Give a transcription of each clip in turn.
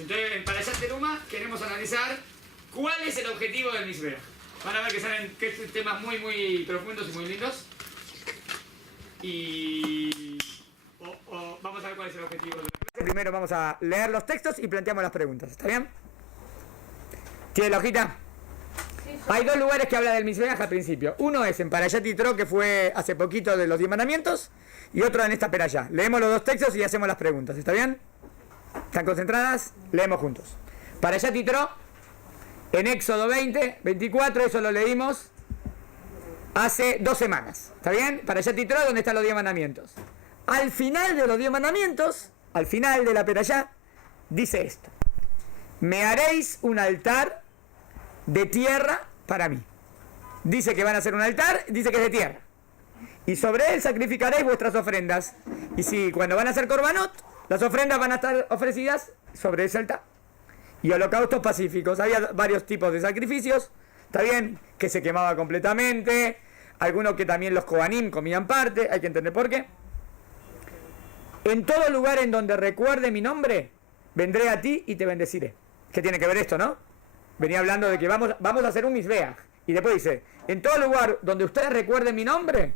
Entonces, en Parashat Teruma queremos analizar cuál es el objetivo del Mizbeach. Van a ver que salen temas muy, muy profundos y muy lindos. Y vamos a ver cuál es el objetivo de la clase. Primero vamos a leer los textos y planteamos las preguntas. ¿Está bien? ¿Tiene la hojita? Hay dos lugares que habla del Mizbeach al principio. Uno es en Parashat Yitro, que fue hace poquito de los 10 mandamientos, y otro en esta Perashá. Leemos los dos textos y hacemos las preguntas. ¿Está bien? ¿Están concentradas? Leemos juntos. Parashat Yitro, en Éxodo 20, 24, eso lo leímos hace 2 semanas. ¿Está bien? Parashat Yitro, donde están los 10 mandamientos. Al final de los 10 mandamientos, al final de la Perashá, dice esto: me haréis un altar de tierra para mí. Dice que van a hacer un altar, dice que es de tierra. Y sobre él sacrificaréis vuestras ofrendas. Y si cuando van a hacer korbanot, las ofrendas van a estar ofrecidas sobre ese altar. Y holocaustos pacíficos. Había varios tipos de sacrificios. Está bien, que se quemaba completamente. Algunos que también los Kohanim comían parte. Hay que entender por qué. En todo lugar en donde recuerde mi nombre, vendré a ti y te bendeciré. ¿Qué tiene que ver esto, no? Venía hablando de que vamos a hacer un Mizbeach. Y después dice, en todo lugar donde ustedes recuerden mi nombre,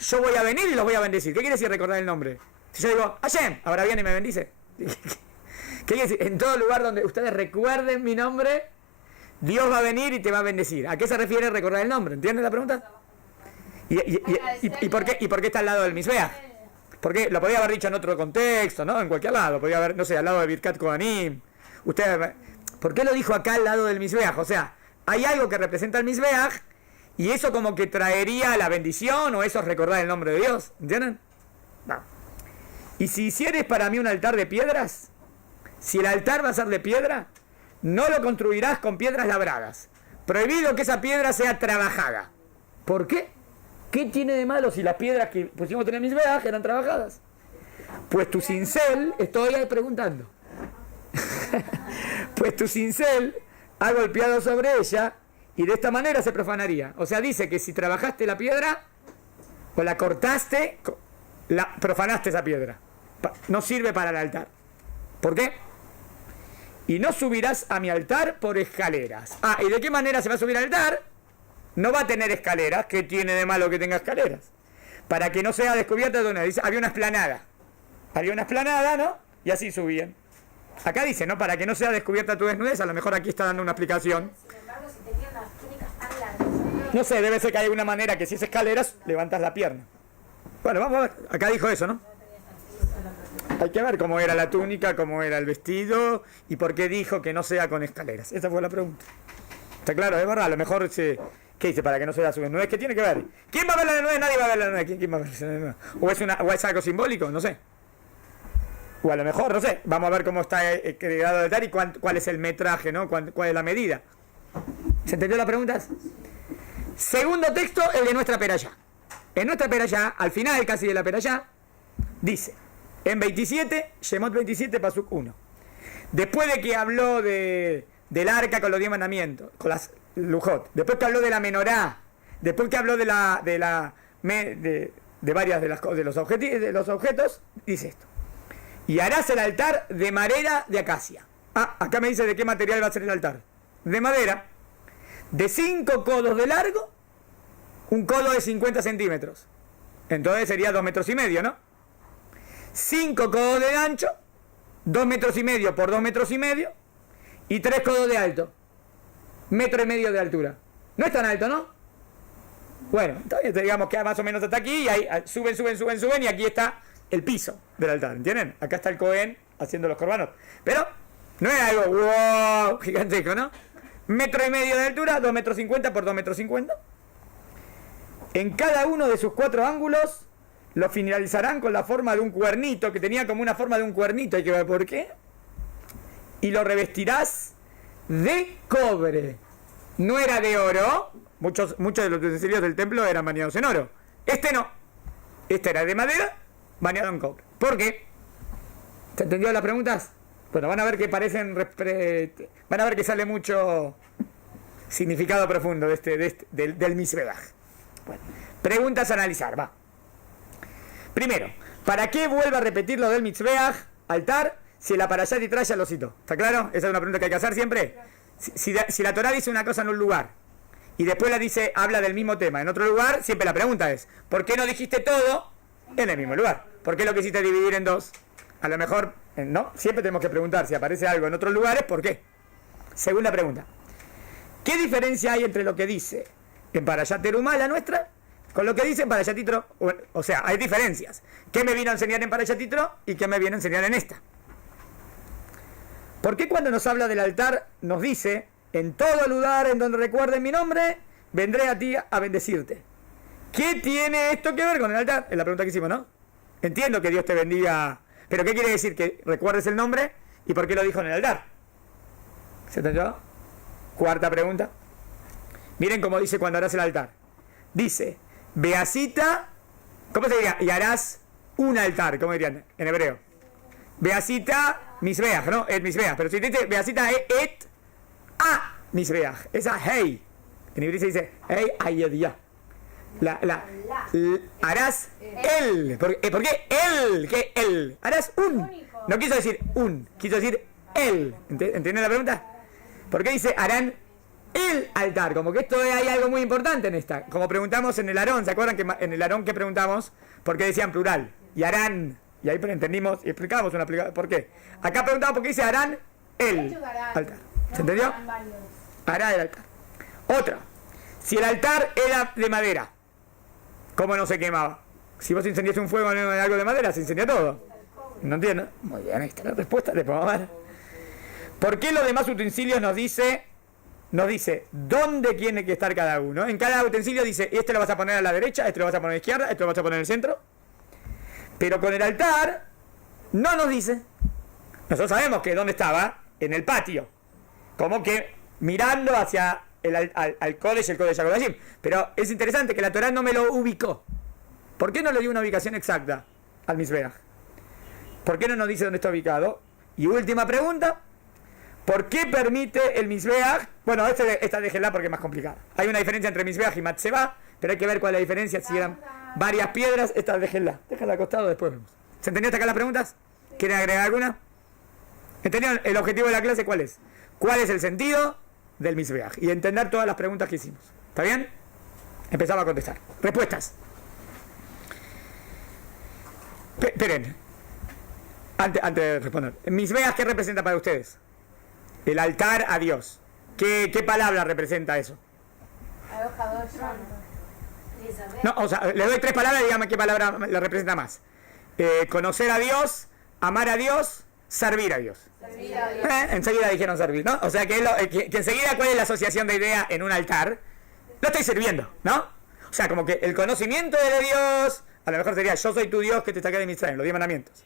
yo voy a venir y los voy a bendecir. ¿Qué quiere decir recordar el nombre? Si yo digo, Hashem, ahora viene y me bendice. ¿Qué quiere decir? En todo lugar donde ustedes recuerden mi nombre, Dios va a venir y te va a bendecir. ¿A qué se refiere recordar el nombre? ¿Entiendes la pregunta? ¿Y por qué está al lado del Mizbeach? Porque lo podía haber dicho en otro contexto, ¿no? En cualquier lado. Podía haber, no sé, al lado de Birkat Kohanim. Ustedes, ¿por qué lo dijo acá al lado del Mizbeach? O sea, hay algo que representa el Mizbeach y eso como que traería la bendición, o eso es recordar el nombre de Dios. ¿Entienden? No. Y si hicieres para mí un altar de piedras, si el altar va a ser de piedra, no lo construirás con piedras labradas. Prohibido que esa piedra sea trabajada. ¿Por qué? ¿Qué tiene de malo si las piedras que pusimos en el Mizbeach eran trabajadas? Pues tu cincel, estoy ahí preguntando. Pues tu cincel ha golpeado sobre ella y de esta manera se profanaría. O sea, dice que si trabajaste la piedra o la cortaste, profanaste esa piedra. No sirve para el altar. ¿Por qué? Y no subirás a mi altar por escaleras. ¿Y de qué manera se va a subir al altar? No va a tener escaleras. ¿Qué tiene de malo que tenga escaleras? Para que no sea descubierta de una. Dice, había una esplanada. Había una esplanada, ¿no? Y así subían. Acá dice, ¿no? Para que no sea descubierta tu desnudez. A lo mejor aquí está dando una explicación. Sin embargo, si tenían las túnicas tan largas. No sé, debe ser que hay una manera que si es escaleras, levantas la pierna. Bueno, vamos a ver. Acá dijo eso, ¿no? Hay que ver cómo era la túnica, cómo era el vestido y por qué dijo que no sea con escaleras. Esa fue la pregunta. Está claro, es verdad. A lo mejor se... ¿Qué dice? Para que no se vea su desnudez. ¿Qué tiene que ver? ¿Quién va a ver la desnudez? Nadie va a ver la desnudez. ¿Quién va a ver la desnudez? ¿O es algo simbólico? No sé. O a lo mejor, no sé. Vamos a ver cómo está creado el altar y cuál es el metraje, ¿no? ¿Cuál es la medida? ¿Se entendió las preguntas? Segundo texto, el de nuestra Perashá. En nuestra Perashá, al final casi de la Perashá, dice, en 27, Shemot 27, Pasuk 1. Después de que habló del arca con los 10 mandamientos, con las Lujot, después que habló de la menorá, después que habló de varias de los objetos, dice esto: y harás el altar de madera de acacia. Acá me dice de qué material va a ser el altar. De madera, de 5 codos de largo, un codo de 50 centímetros. Entonces sería 2 metros y medio, ¿no? 5 codos de ancho, 2 metros y medio por 2 metros y medio, y 3 codos de alto. 1,5 metros de altura. No es tan alto, ¿no? Bueno, entonces digamos que más o menos hasta aquí, y ahí suben, y aquí está el piso del altar, ¿entienden? Acá está el Cohen haciendo los korbanot. Pero no es algo wow, gigantesco, ¿no? 1,5 metros de altura, 2,50 metros por 2,50 metros. En cada uno de sus 4 ángulos lo finalizarán con la forma de un cuernito, que tenía como una forma de un cuernito, hay que ver por qué. Y lo revestirás de cobre. No era de oro. Muchos de los utensilios del templo eran bañados en oro. Este no. Este era de madera, bañado en cobre. ¿Por qué? ¿Se entendió las preguntas? Bueno, van a ver que van a ver que sale mucho significado profundo del Mizbeach. Bueno, preguntas a analizar, va. Primero, ¿para qué vuelve a repetir lo del Mizbeach, altar, si la parashá Titra ya lo citó. ¿Está claro? Esa es una pregunta que hay que hacer siempre. Si la Torá dice una cosa en un lugar y después la dice, habla del mismo tema en otro lugar, siempre la pregunta es, ¿por qué no dijiste todo en el mismo lugar? ¿Por qué lo quisiste dividir en dos? A lo mejor, ¿no? Siempre tenemos que preguntar si aparece algo en otros lugares, ¿por qué? Segunda pregunta. ¿Qué diferencia hay entre lo que dice en Parashat Terumá, la nuestra, con lo que dice en Parashat Yitro? O sea, hay diferencias. ¿Qué me vino a enseñar en Parashat Yitro y qué me viene a enseñar en esta? ¿Por qué cuando nos habla del altar nos dice, en todo lugar en donde recuerden mi nombre, vendré a ti a bendecirte? ¿Qué tiene esto que ver con el altar? Es la pregunta que hicimos, ¿no? Entiendo que Dios te bendiga, pero ¿qué quiere decir? Que recuerdes el nombre y por qué lo dijo en el altar. ¿Se entendió? Cuarta pregunta. Miren cómo dice cuando harás el altar. Dice, Beasita, ¿cómo se diría? Y harás un altar, ¿cómo dirían en hebreo? Beasita misbeach, ¿no? Et misbeach. Pero si dice Beasita et a misbeach, esa hey. En hebreo se dice hey ayediyah. Harás él. ¿Por qué él? ¿Qué él? Harás un. No quiso decir un, quiso decir él. ¿Entienden la pregunta? ¿Por qué dice harán el altar? Como que esto hay algo muy importante en esta. Como preguntamos en el Aarón, ¿se acuerdan que en el Aarón que preguntamos? ¿Por qué decían plural? Y harán. Y ahí entendimos y explicamos ¿por qué? Acá preguntamos por qué dice harán el altar. ¿Se entendió? Hará el altar. Otra. Si el altar era de madera, ¿cómo no se quemaba? Si vos incendiaste un fuego en algo de madera, se incendia todo. ¿No entiendo? Muy bien, ahí está la respuesta. Le podemos dar. ¿Por qué los demás utensilios nos dice dónde tiene que estar cada uno? En cada utensilio dice, este lo vas a poner a la derecha, este lo vas a poner a la izquierda, este lo vas a poner en el centro. Pero con el altar no nos dice. Nosotros sabemos que dónde estaba, en el patio. Como que mirando hacia al Kodesh, el Kodesh HaKodashim. Pero es interesante que la Torá no me lo ubicó. ¿Por qué no le dio una ubicación exacta al Mizbeach? ¿Por qué no nos dice dónde está ubicado? Y última pregunta. ¿Por qué permite el Mizbeach? Bueno, esta déjela porque es más complicada. Hay una diferencia entre Mizbeach y Matzebah, pero hay que ver cuál es la diferencia. Si eran varias piedras, esta déjela. Déjala al costado, después vemos. ¿Se entendió hasta acá las preguntas? ¿Quieren agregar alguna? ¿Entendieron el objetivo de la clase cuál es? ¿Cuál es el sentido del Mizbeach? Y entender todas las preguntas que hicimos. ¿Está bien? Empezamos a contestar. Respuestas. Esperen. Antes de responder. ¿Mizbeach qué representa para ustedes? El altar a Dios. ¿Qué palabra representa eso? No, o sea, le doy tres palabras y dígame qué palabra le representa más. Conocer a Dios, amar a Dios, servir a Dios. Enseguida dijeron servir, ¿no? O sea que enseguida cuál es la asociación de idea en un altar. Lo estoy sirviendo, ¿no? O sea, como que el conocimiento de Dios, a lo mejor sería yo soy tu Dios que te saqué de Mitzrayim, los 10 mandamientos.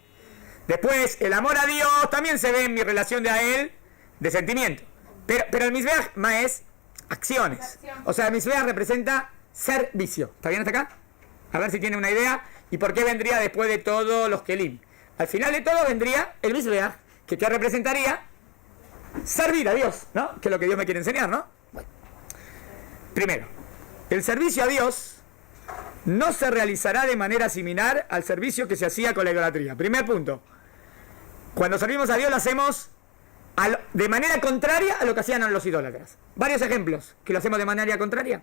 Después, el amor a Dios también se ve en mi relación de a Él, de sentimiento. Pero el Mizbeach es acciones. O sea, el Mizbeach representa servicio. ¿Está bien hasta acá? A ver si tiene una idea. ¿Y por qué vendría después de todos los Kelim? Al final de todo vendría el Mizbeach, que ¿qué representaría? Servir a Dios, ¿no? Que es lo que Dios me quiere enseñar, ¿no? Bueno. Primero, el servicio a Dios no se realizará de manera similar al servicio que se hacía con la idolatría. Primer punto. Cuando servimos a Dios lo hacemos de manera contraria a lo que hacían los idólatras. Varios ejemplos que lo hacemos de manera contraria.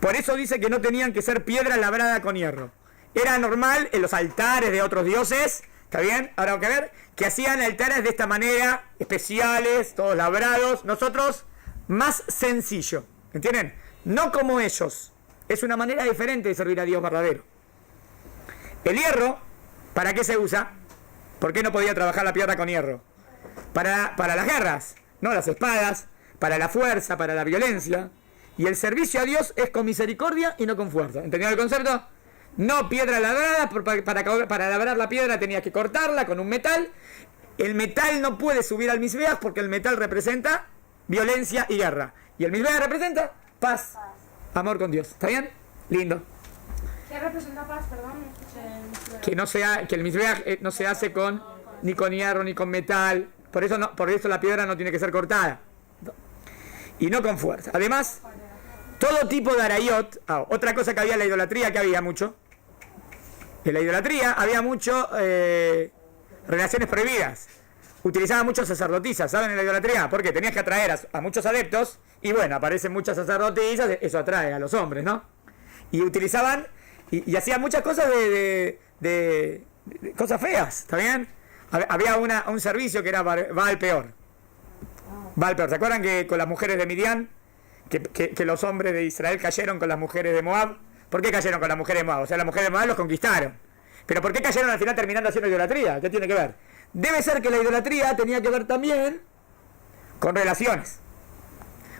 Por eso dice que no tenían que ser piedra labrada con hierro. Era normal en los altares de otros dioses, ¿está bien? Ahora hay que ver, que hacían altares de esta manera, especiales, todos labrados. Nosotros, más sencillo, ¿entienden? No como ellos. Es una manera diferente de servir a Dios verdadero. El hierro, ¿para qué se usa? ¿Por qué no podía trabajar la piedra con hierro? Para las guerras, no las espadas, para la fuerza, para la violencia. Y el servicio a Dios es con misericordia y no con fuerza. ¿Entendieron el concepto? No piedra labrada, para labrar la piedra tenías que cortarla con un metal. El metal no puede subir al Mizbeach porque el metal representa violencia y guerra. Y el Mizbeach representa paz, amor con Dios. ¿Está bien? Lindo. ¿Qué representa paz? Perdón. Que el Mizbeach no se hace ni con hierro ni con metal. Por eso la piedra no tiene que ser cortada. Y no con fuerza. Además, todo tipo de arayot. Otra cosa que había en la idolatría, que había mucho. En la idolatría había mucho relaciones prohibidas. utilizaban muchos sacerdotisas, ¿saben? En la idolatría, porque tenías que atraer a muchos adeptos, y bueno, aparecen muchas sacerdotisas, eso atrae a los hombres, ¿no? Y utilizaban, y hacían muchas cosas de cosas feas, ¿está bien? Había un servicio que era Baal Peor. Baal Peor, ¿se acuerdan que con las mujeres de Midian, que los hombres de Israel cayeron con las mujeres de Moab? ¿Por qué cayeron con las mujeres de Moab? O sea, las mujeres de Moab los conquistaron. Pero ¿por qué cayeron al final terminando haciendo idolatría? ¿Qué tiene que ver? Debe ser que la idolatría tenía que ver también con relaciones.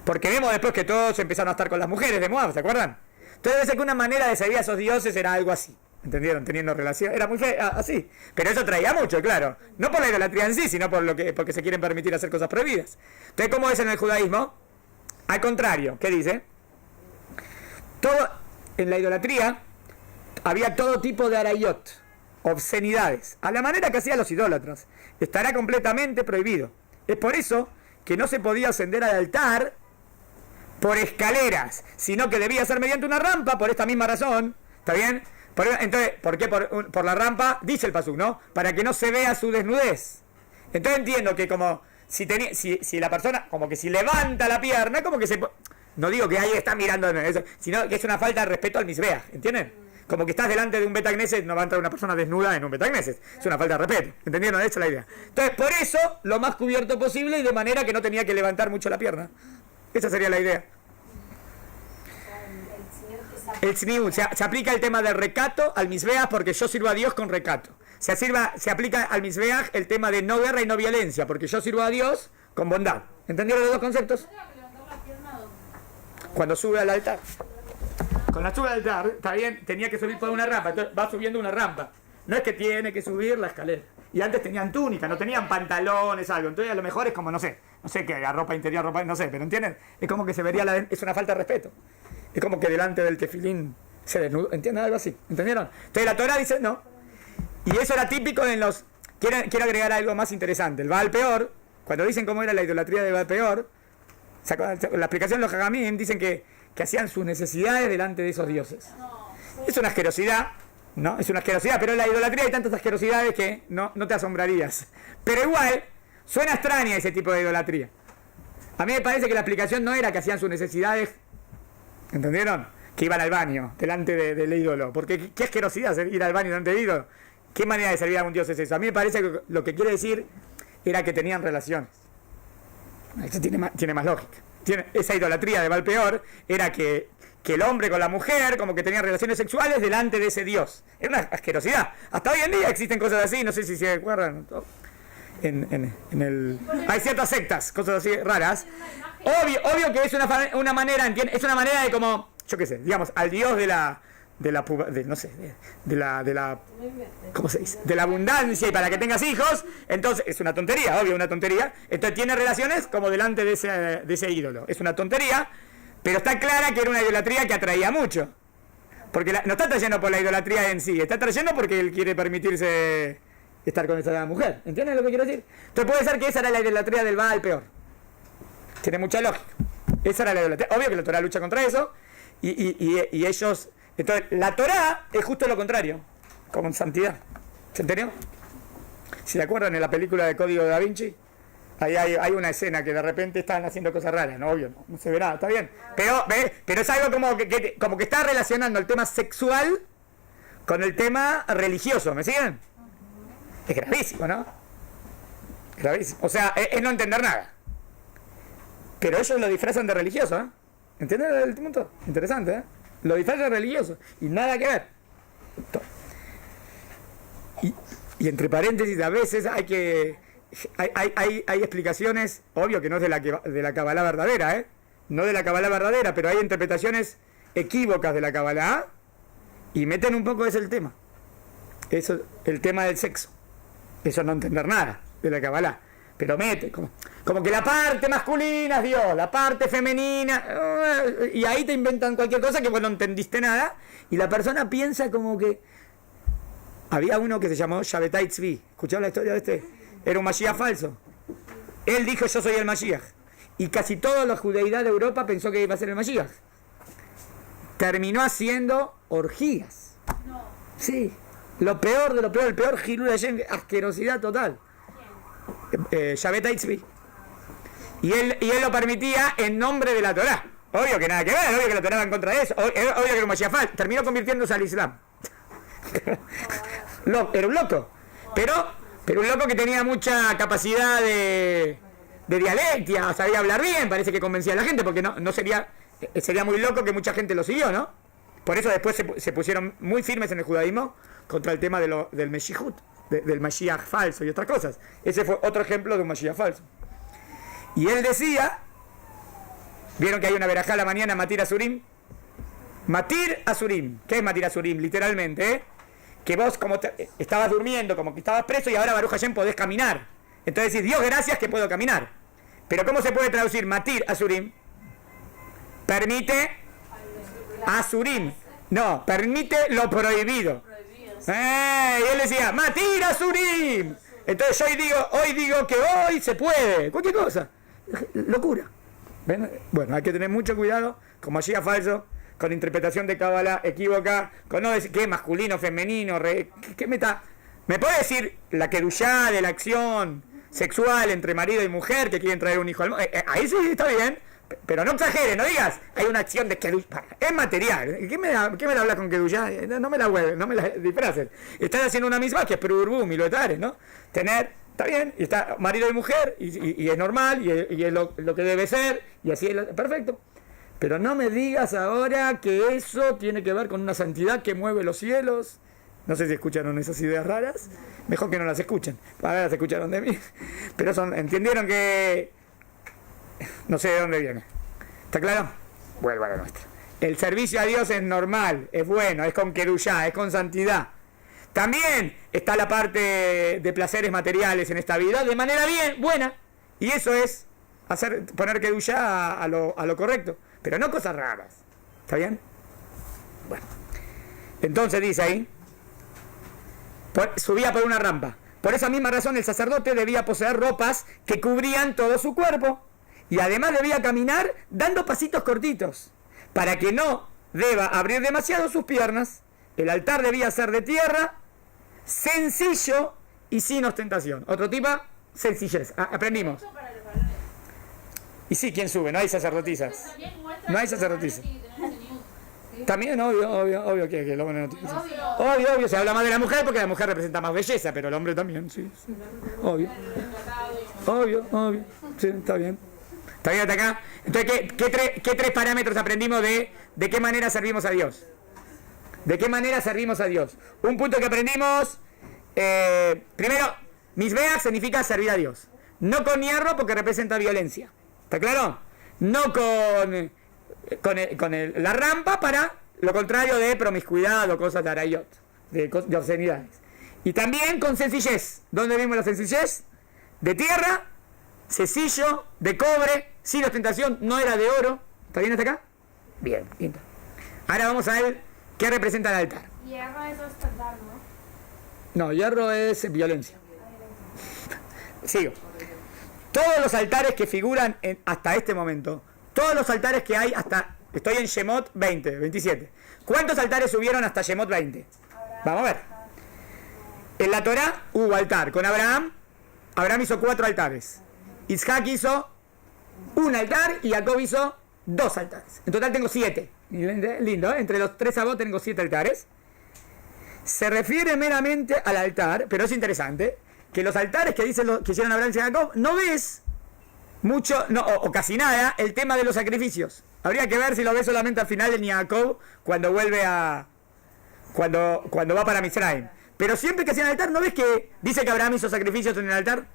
Porque vemos después que todos empezaron a estar con las mujeres de Moab, ¿se acuerdan? Entonces debe ser que una manera de servir a esos dioses era algo así. ¿Entendieron? Teniendo relación. Era muy feo, así. Pero eso traía mucho, claro. No por la idolatría en sí, sino porque se quieren permitir hacer cosas prohibidas. Entonces, ¿cómo es en el judaísmo? Al contrario, ¿qué dice? En la idolatría había todo tipo de arayot, obscenidades, a la manera que hacían los idólatras. Estará completamente prohibido. Es por eso que no se podía ascender al altar por escaleras, sino que debía ser mediante una rampa, por esta misma razón. ¿Está bien? Entonces, ¿por qué por la rampa? Dice el pasuk, ¿no? Para que no se vea su desnudez. Entonces entiendo que como si la persona, como que si levanta la pierna, como que se... No digo que ahí está mirando eso, sino que es una falta de respeto al misbeach, ¿entienden? Como que estás delante de un Betagneset, no va a entrar una persona desnuda en un Betagneset. Es una falta de respeto, ¿entendieron? Esa es la idea. Entonces, por eso, lo más cubierto posible y de manera que no tenía que levantar mucho la pierna. Esa sería la idea. El tzniut, se aplica el tema del recato al misbeach porque yo sirvo a Dios con recato. Se aplica al misbeach el tema de no guerra y no violencia porque yo sirvo a Dios con bondad. ¿Entendieron los dos conceptos? Cuando sube al altar. Cuando sube al altar, está bien, tenía que subir por una rampa, entonces va subiendo una rampa. No es que tiene que subir la escalera. Y antes tenían túnica, no tenían pantalones, algo. Entonces a lo mejor es como, no sé qué, la ropa interior, no sé, pero ¿entienden? Es como que se vería, es una falta de respeto. Es como que delante del tefilín se desnuda, ¿entienden? Algo así, ¿entendieron? Entonces la Torah dice, no. Y eso era típico en los... Quiero agregar algo más interesante. El Baal Peor, cuando dicen cómo era la idolatría de Baal Peor, la explicación de los Hagamim dicen que hacían sus necesidades delante de esos dioses. Es una asquerosidad, ¿no? Es una asquerosidad, pero en la idolatría hay tantas asquerosidades que no te asombrarías. Pero igual, suena extraña ese tipo de idolatría. A mí me parece que la explicación no era que hacían sus necesidades, ¿entendieron? Que iban al baño delante del ídolo. Porque qué asquerosidad ir al baño delante del ídolo. ¿Qué manera de servir a un dios es eso? A mí me parece que lo que quiere decir era que tenían relaciones. Eso tiene más lógica. Esa idolatría de Baal Peor era que el hombre con la mujer como que tenían relaciones sexuales delante de ese dios. Era una asquerosidad. Hasta hoy en día existen cosas así, no sé si se acuerdan. Hay ciertas sectas, cosas así raras. Obvio que es una manera, es una manera de como, yo qué sé, digamos, al dios ¿cómo se dice? De la abundancia y para que tengas hijos, entonces es una tontería, obvio, una tontería. Entonces tiene relaciones como delante de ese ídolo. Es una tontería, pero está clara que era una idolatría que atraía mucho. Porque no está trayendo por la idolatría en sí, está trayendo porque él quiere permitirse estar con esa mujer. ¿Entienden lo que quiero decir? Entonces puede ser que esa era la idolatría del Baal Peor. Tiene mucha lógica. Esa era la idolatría. Obvio que la Torah lucha contra eso y ellos... Entonces, la Torah es justo lo contrario, con santidad. ¿Se entendió? Si se acuerdan en la película de Código de Da Vinci, ahí hay una escena que de repente están haciendo cosas raras, ¿no? Obvio, no se verá, está bien. Pero es algo como que está relacionando el tema sexual con el tema religioso, ¿me siguen? Es gravísimo, ¿no? Gravísimo. O sea, es no entender nada. Pero ellos lo disfrazan de religioso, ¿eh? ¿Entienden el punto? Interesante, ¿eh? Lo disfrazan de religioso y nada que ver. Y entre paréntesis, a veces hay explicaciones, obvio que no es de la Kabbalah verdadera, no de la Kabbalah verdadera, pero hay interpretaciones equívocas de la Kabbalah y meten un poco ese el tema. Eso, el tema del sexo. Eso no entender nada de la Kabbalah. Pero mete, como que la parte masculina es Dios, la parte femenina, y ahí te inventan cualquier cosa que vos no entendiste nada, y la persona piensa como que... Había uno que se llamó Shabbatai Tzvi, ¿escucharon la historia de este? Era un Mashiach falso. Él dijo, yo soy el Mashiach, y casi toda la judeidad de Europa pensó que iba a ser el Mashiach. Terminó haciendo orgías. Sí, lo peor de lo peor, el peor Hilul Hashem, asquerosidad total. Shabbat Aitzvi. Y él lo permitía en nombre de la Torá. Obvio que nada que ver, obvio que la Torá va en contra de eso. Obvio que el Mashiach terminó convirtiéndose al Islam. Era un loco. Pero un loco que tenía mucha capacidad de dialectia, sabía hablar bien, parece que convencía a la gente, porque no sería muy loco que mucha gente lo siguió, ¿no? Por eso después se pusieron muy firmes en el judaísmo contra el tema del Meshihut, del Mashiach falso y otras cosas. Ese fue otro ejemplo de un Mashiach falso. Y él decía, vieron que hay una verajá a la mañana, Matir Asurim. Matir Asurim. ¿Qué es Matir Asurim? Literalmente, que vos como estabas durmiendo, como que estabas preso y ahora Baruch Hashem podés caminar. Entonces decís, Dios gracias que puedo caminar. Pero ¿cómo se puede traducir Matir Asurim? Permite Asurim. No, permite lo prohibido. Y él decía, Matir Asurim. Entonces hoy digo que hoy se puede. Cualquier cosa. Locura. ¿Ven? Bueno, hay que tener mucho cuidado con Mashiach falso, con interpretación de Kabbalah equívoca, con no decir qué masculino, femenino, ¿qué me está? ¿Me puede decir la kedushá de la acción sexual entre marido y mujer que quieren traer un hijo al mundo? Ahí sí está bien, pero no exageres, no digas, hay una acción de kedushá, es material. ¿Qué me la hablas con kedushá? No me la hueves, no me la disfraces. Estás haciendo una misma que es perurbum y lo etares, ¿no? Está bien, y está marido y mujer, y es normal, y es lo que debe ser, y así es perfecto. Pero no me digas ahora que eso tiene que ver con una santidad que mueve los cielos. No sé si escucharon esas ideas raras. Mejor que no las escuchen. Ahora las escucharon de mí. Pero entendieron que... No sé de dónde viene. ¿Está claro? Vuelvo a la nuestra. El servicio a Dios es normal, es bueno, es con kedushá, es con santidad. También está la parte de placeres materiales en esta vida de manera buena. Y eso es poner kedushá a lo correcto. Pero no cosas raras. ¿Está bien? Bueno. Entonces dice ahí, subía por una rampa. Por esa misma razón el sacerdote debía poseer ropas que cubrían todo su cuerpo. Y además debía caminar dando pasitos cortitos. Para que no deba abrir demasiado sus piernas. El altar debía ser de tierra, sencillo y sin ostentación. Otro tipo, sencillez. Aprendimos. Y sí, ¿quién sube? No hay sacerdotisas. No hay sacerdotisas. También, obvio que el hombre no tiene. Obvio, se habla más de la mujer porque la mujer representa más belleza, pero el hombre también, sí. Obvio. Sí, está bien. ¿Está bien hasta acá? Entonces, ¿qué tres parámetros aprendimos de qué manera servimos a Dios? ¿De qué manera servimos a Dios? Un punto que aprendimos, primero, misbeach significa servir a Dios. No con hierro porque representa violencia. ¿Está claro? No con la rampa para lo contrario de promiscuidad o cosas de arayot, de obscenidades. Y también con sencillez. ¿Dónde vimos la sencillez? De tierra, sencillo, de cobre, sin ostentación, no era de oro. ¿Está bien hasta acá? Bien, lindo. Ahora vamos a ver qué representa el altar. Hierro es ostentar, ¿no? No, hierro es violencia. Sigo. Todos los altares que figuran hasta este momento, todos los altares que hay hasta, estoy en Shemot 27. ¿Cuántos altares subieron hasta Shemot 20? Vamos a ver. En la Torá hubo altar. Con Abraham hizo 4 altares. Isaac hizo un altar y Jacob hizo 2 altares. En total tengo 7. Lindo, ¿eh? Entre los 3 avos tengo 7 altares. Se refiere meramente al altar, pero es interesante que los altares que hicieron Abraham y Jacob, no ves mucho, o casi nada, el tema de los sacrificios. Habría que ver si lo ves solamente al final de Jacob cuando vuelve cuando va para Misraim. Pero siempre que hacían altar, ¿no ves que dice que Abraham hizo sacrificios en el altar?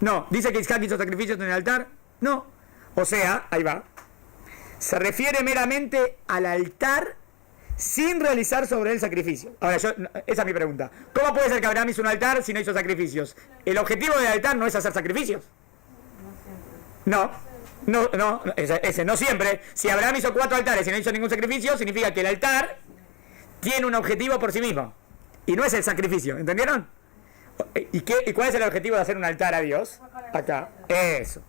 No. ¿Dice que Isaac hizo sacrificios en el altar? No. O sea, ahí va. Se refiere meramente al altar sin realizar sobre él sacrificio. Ahora, esa es mi pregunta. ¿Cómo puede ser que Abraham hizo un altar si no hizo sacrificios? ¿El objetivo del altar no es hacer sacrificios? No, ese no siempre. Si Abraham hizo 4 altares y no hizo ningún sacrificio, significa que el altar tiene un objetivo por sí mismo. Y no es el sacrificio, ¿entendieron? ¿Y cuál es el objetivo de hacer un altar a Dios? Acá, eso.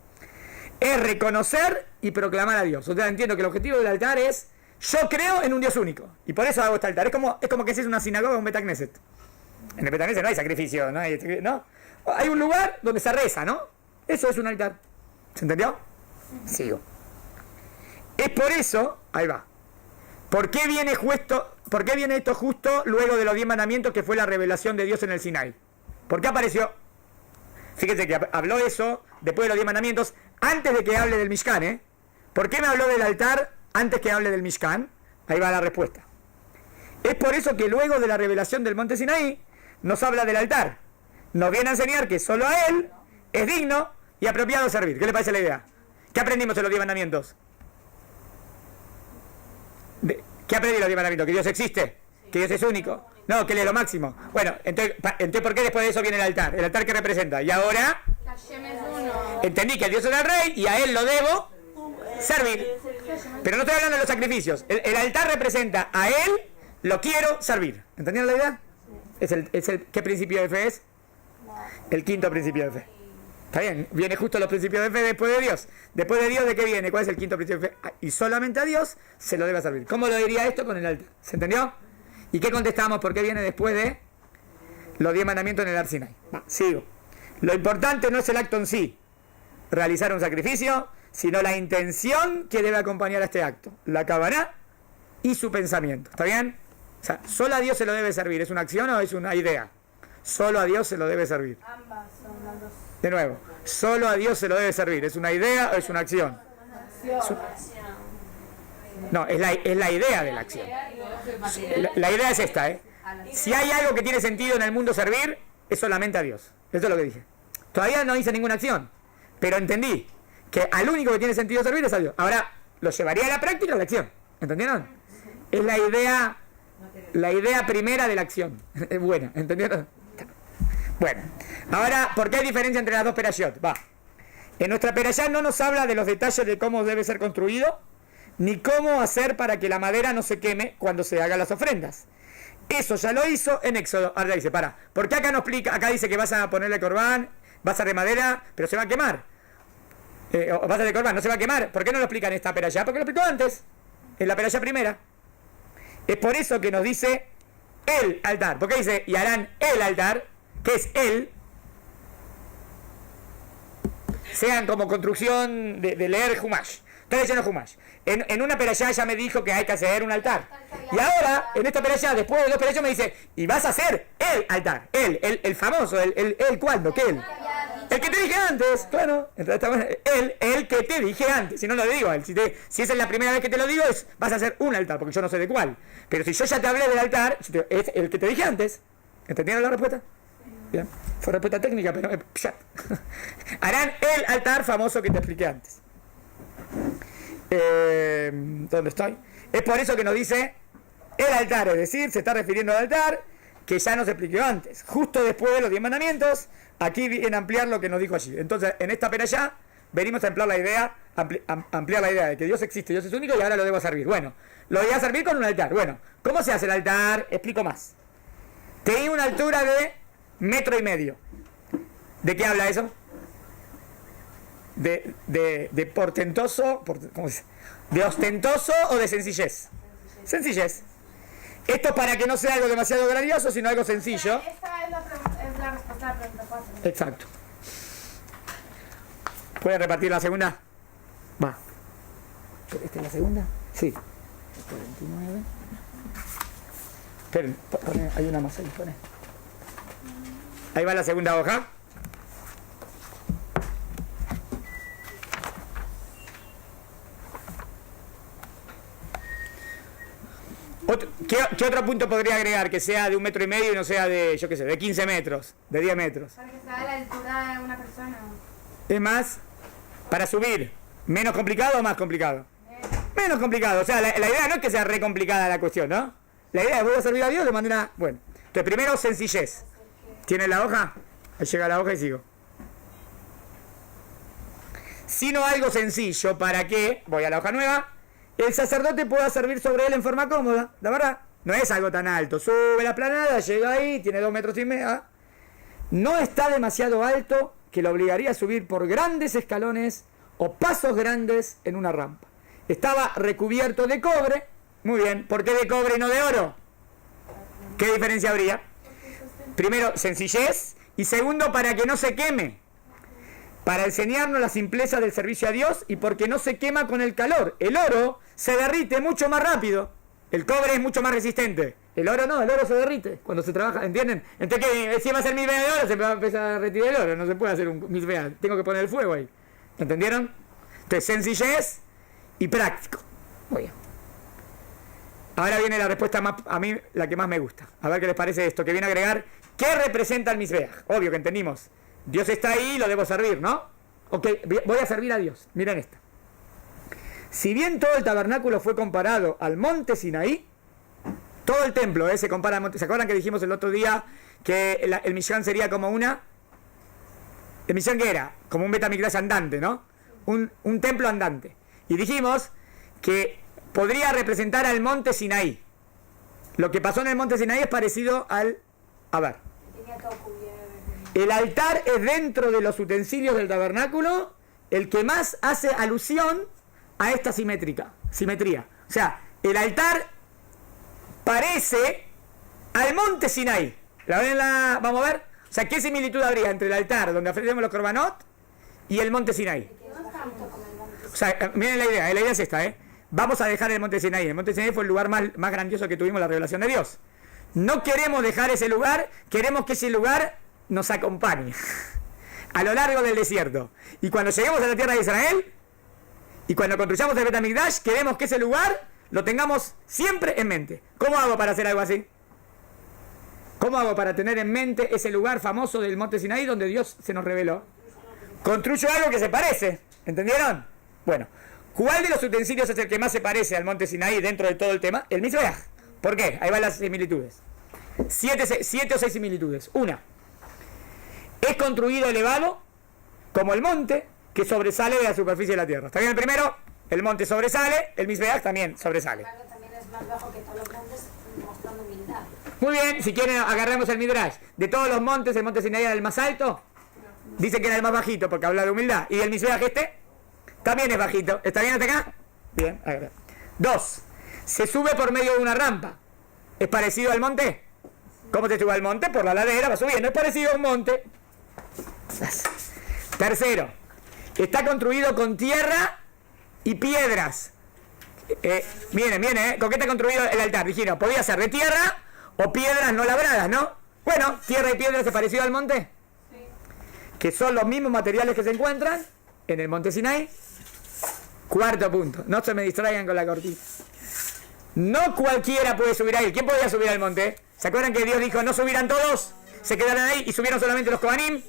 Es reconocer y proclamar a Dios. O sea, entiendo que el objetivo del altar es: yo creo en un Dios único. Y por eso hago este altar. Es como que si es una sinagoga o un Betagneset. En el Betagneset no hay sacrificio, ¿no? Hay un lugar donde se reza, ¿no? Eso es un altar. ¿Se entendió? Sigo. Es por eso, ahí va. ¿Por qué viene esto justo luego de los 10 mandamientos, que fue la revelación de Dios en el Sinai? ¿Por qué apareció? Fíjense que habló eso después de los 10 mandamientos, antes de que hable del Mishkan, ¿eh? ¿Por qué me habló del altar antes que hable del Mishkan? Ahí va la respuesta. Es por eso que luego de la revelación del monte Sinaí, nos habla del altar. Nos viene a enseñar que solo a Él es digno y apropiado servir. ¿Qué le parece la idea? ¿Qué aprendimos en los 10 mandamientos? ¿Qué aprendí en los 10 mandamientos? ¿Que Dios existe? ¿Que Dios es único? No, que Él es lo máximo. Bueno, entonces ¿por qué después de eso viene el altar? ¿El altar qué representa? Y ahora entendí que Dios es el rey y a Él lo debo servir. Pero no estoy hablando de los sacrificios. El altar representa a Él, lo quiero servir. ¿Entendieron la idea? ¿Qué principio de fe es? El quinto principio de fe. Está bien, viene justo los principios de fe después de Dios. Después de Dios, ¿de qué viene? ¿Cuál es el quinto principio de fe? Y solamente a Dios se lo debe servir. ¿Cómo lo diría esto con el altar? ¿Se entendió? ¿Y qué contestamos? ¿Por qué viene después de los 10 mandamientos en el Har Sinai? Sigo. Lo importante no es el acto en sí, realizar un sacrificio, sino la intención que debe acompañar a este acto. La kavanah y su pensamiento. ¿Está bien? O sea, solo a Dios se lo debe servir. ¿Es una acción o es una idea? Solo a Dios se lo debe servir. Ambas son las dos. De nuevo, solo a Dios se lo debe servir. ¿Es una idea o es una acción? No, es la idea de la acción. La idea es esta, ¿eh? Si hay algo que tiene sentido en el mundo servir, es solamente a Dios. Eso es lo que dije. Todavía no hice ninguna acción, pero entendí que al único que tiene sentido servir es a Dios. Ahora, lo llevaría a la práctica la acción. ¿Entendieron? Es la idea primera de la acción. Es buena, ¿entendieron? Bueno, ahora, ¿por qué hay diferencia entre las dos perashot? Va. En nuestra perashá no nos habla de los detalles de cómo debe ser construido, ni cómo hacer para que la madera no se queme cuando se hagan las ofrendas. Eso ya lo hizo en Éxodo. Ahora dice, ¿por qué acá no explica? Acá dice que vas a ponerle corbán, vas a hacer madera, pero se va a quemar. O vas a hacer corbán, no se va a quemar. ¿Por qué no lo explica en esta perashá? Porque lo explicó antes, en la perashá primera. Es por eso que nos dice el altar. ¿Por qué dice, y harán el altar? ¿Qué es él? Sean como construcción de leer Humash. Estoy leyendo Humash. En una perashá ya me dijo que hay que hacer un altar. Y ahora, en esta perashá, después de dos perashá me dice, y vas a hacer el altar. El famoso, el ¿cuándo? ¿Qué él? El que te dije antes, claro. Entonces, el que te dije antes. Si no lo digo, si esa es la primera vez que te lo digo, vas a hacer un altar, porque yo no sé de cuál. Pero si yo ya te hablé del altar, es el que te dije antes. ¿Entendieron la respuesta? Bien. Fue respuesta técnica, pero ya. Harán el altar famoso que te expliqué antes. ¿Dónde estoy? Es por eso que nos dice el altar, es decir, se está refiriendo al altar que ya nos explicó antes. Justo después de los 10 mandamientos, aquí viene a ampliar lo que nos dijo allí. Entonces, en esta perashá venimos a ampliar la idea de que Dios existe, Dios es único y ahora lo debo servir. Bueno, lo voy a servir con un altar. Bueno, ¿cómo se hace el altar? Explico más. Tenía una altura de 1,5 metros. ¿De qué habla eso? De portentoso, ¿cómo se dice? ¿De ostentoso o de sencillez? Sencillez. Esto es para que no sea algo demasiado grandioso, sino algo sencillo. Esta es la respuesta a la pregunta 4. Exacto. ¿Puede repartir la segunda? Va. ¿Esta es la segunda? Sí. 49. Esperen, hay una más ahí, pone. Ahí va la segunda hoja. ¿Qué otro punto podría agregar? Que sea de 1,5 metros y no sea de, yo qué sé, de 15 metros, de 10 metros. Para que sea a la altura de una persona. Es más, para subir, ¿menos complicado o más complicado? Menos complicado. O sea, la idea no es que sea re complicada la cuestión, ¿no? La idea es voy a servir a Dios de manera... Bueno, entonces primero sencillez. ¿Tiene la hoja? Ahí llega la hoja y sigo. Sino algo sencillo para que, voy a la hoja nueva, el sacerdote pueda servir sobre él en forma cómoda. La verdad, no es algo tan alto. Sube la planada, llega ahí, tiene 2,5 metros. No está demasiado alto que lo obligaría a subir por grandes escalones o pasos grandes en una rampa. Estaba recubierto de cobre. Muy bien, ¿por qué de cobre y no de oro? ¿Qué diferencia habría? Primero, sencillez Y segundo, para que no se queme. Para enseñarnos la simpleza del servicio a Dios y porque no se quema con el calor. El oro se derrite mucho más rápido. El cobre es mucho más resistente. El oro no, el oro se derrite cuando se trabaja, ¿entienden? Entonces, ¿qué? Si va a ser 1000 veas de oro, se va a empezar a retirar el oro. No se puede hacer un 1000 veas. Tengo que poner el fuego ahí. ¿Entendieron? Entonces, sencillez y práctico. Muy bien. Ahora viene la respuesta más, a mí, la que más me gusta. A ver qué les parece esto, que viene a agregar, ¿qué representa el Mizbeach? Obvio que entendimos. Dios está ahí y lo debo servir, ¿no? Ok, voy a servir a Dios. Miren esta. Si bien todo el tabernáculo fue comparado al monte Sinaí, todo el templo se compara al monte. ¿Se acuerdan que dijimos el otro día que el Mishkan sería como una... ¿El Mishkan qué era? Como un Betamikdash andante, ¿no? Un templo andante. Y dijimos que podría representar al monte Sinaí. Lo que pasó en el monte Sinaí es parecido al... A ver. El altar es dentro de los utensilios del tabernáculo el que más hace alusión a esta simetría. O sea, el altar parece al monte Sinaí. Vamos a ver. O sea, ¿qué similitud habría entre el altar donde ofrecemos los korbanot y el monte Sinaí? O sea, miren la idea es esta, ¿eh? Vamos a dejar el monte Sinaí. El monte Sinaí fue el lugar más grandioso que tuvimos la revelación de Dios. No queremos dejar ese lugar, queremos que ese lugar nos acompañe a lo largo del desierto. Y cuando lleguemos a la tierra de Israel, y cuando construyamos el Betamikdash, queremos que ese lugar lo tengamos siempre en mente. ¿Cómo hago para hacer algo así? ¿Cómo hago para tener en mente ese lugar famoso del monte Sinaí donde Dios se nos reveló? Construyo algo que se parece. ¿Entendieron? Bueno, ¿cuál de los utensilios es el que más se parece al monte Sinaí dentro de todo el tema? El Mizbeach. ¿Por qué? Ahí van las similitudes. 7 o 6 similitudes. Una, es construido elevado como el monte que sobresale de la superficie de la tierra. ¿Está bien el primero? El monte sobresale, el Mizbeach también sobresale. También es más bajo que todos los montes, mostrando humildad. Muy bien, si quieren agarramos el Midrash. De todos los montes, el monte Sinaí era el más alto. Dice que era el más bajito porque habla de humildad. ¿Y el Mizbeach también es bajito. ¿Está bien hasta acá? Bien, agarra. 2. Se sube por medio de una rampa. ¿Es parecido al monte? ¿Cómo se sube al monte? Por la ladera, va subiendo. Es parecido a un monte. Tercero, está construido con tierra y piedras. Miren, ¿con qué está construido el altar? Dijeron, podía ser de tierra o piedras no labradas, ¿no? Bueno, tierra y piedras, ¿es parecido al monte? Sí. Que son los mismos materiales que se encuentran en el monte Sinaí. Cuarto punto, no se me distraigan con la cortina. No cualquiera puede subir ahí. ¿Quién podía subir al monte? ¿Se acuerdan que Dios dijo, no subirán todos? Se quedaron ahí y subieron solamente los Kohanim.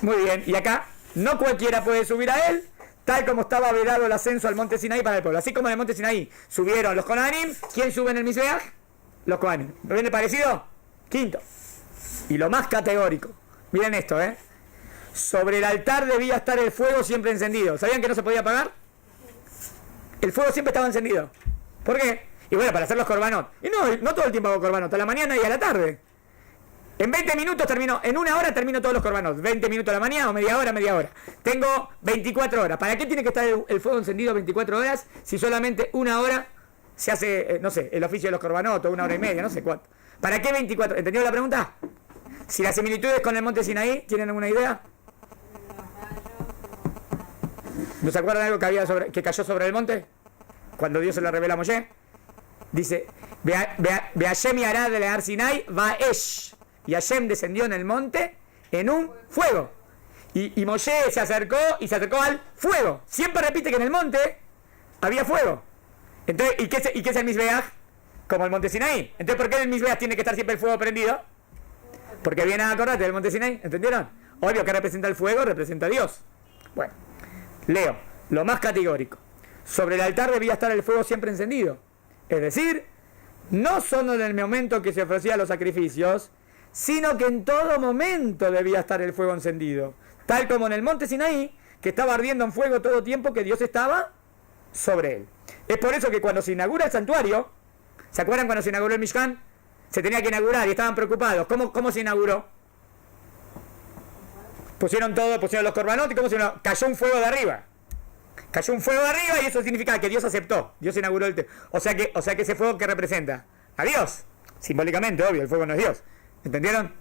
Muy bien, y acá, no cualquiera puede subir a él, tal como estaba vedado el ascenso al monte Sinaí para el pueblo. Así como en el monte Sinaí subieron los Kohanim, ¿quién sube en el Mizbeach? Los Kohanim. ¿Lo ven parecido? Quinto. Y lo más categórico. Miren esto, Sobre el altar debía estar el fuego siempre encendido. ¿Sabían que no se podía apagar? El fuego siempre estaba encendido. ¿Por qué? Y bueno, para hacer los korbanot. Y no todo el tiempo hago korbanot, a la mañana y a la tarde. En 20 minutos termino, en una hora termino todos los korbanot. 20 minutos a la mañana o media hora. Tengo 24 horas. ¿Para qué tiene que estar el fuego encendido 24 horas si solamente una hora se hace, no sé, el oficio de los korbanot o una hora y media, no sé cuánto? ¿Para qué 24? ¿Entendió la pregunta? Si las similitudes con el monte Sinaí, ¿tienen alguna idea? ¿No se acuerdan de algo que cayó sobre el monte? Cuando Dios se lo revela a Moshe. Dice, Hashem y Arad de Har Sinai va Esh. Y Hashem descendió en el monte en un fuego. Y Moshe se acercó al fuego. Siempre repite que en el monte había fuego. Entonces, ¿y qué es el Mizbeach? Como el monte Sinaí. Entonces, ¿por qué en el Mizbeach tiene que estar siempre el fuego prendido? Porque viene a acordarte del monte Sinaí. ¿Entendieron? Obvio que representa el fuego, representa a Dios. Bueno, leo. Lo más categórico. Sobre el altar debía estar el fuego siempre encendido. Es decir, no solo en el momento que se ofrecían los sacrificios, sino que en todo momento debía estar el fuego encendido. Tal como en el monte Sinaí, que estaba ardiendo en fuego todo tiempo que Dios estaba sobre él. Es por eso que cuando se inaugura el santuario, ¿se acuerdan cuando se inauguró el Mishkan? Se tenía que inaugurar y estaban preocupados. ¿Cómo se inauguró? Pusieron los korbanot y cayó un fuego de arriba. Cayó un fuego de arriba y eso significa que Dios aceptó. Dios inauguró el templo. O sea que ese fuego que representa a Dios. Simbólicamente, obvio, el fuego no es Dios. ¿Entendieron?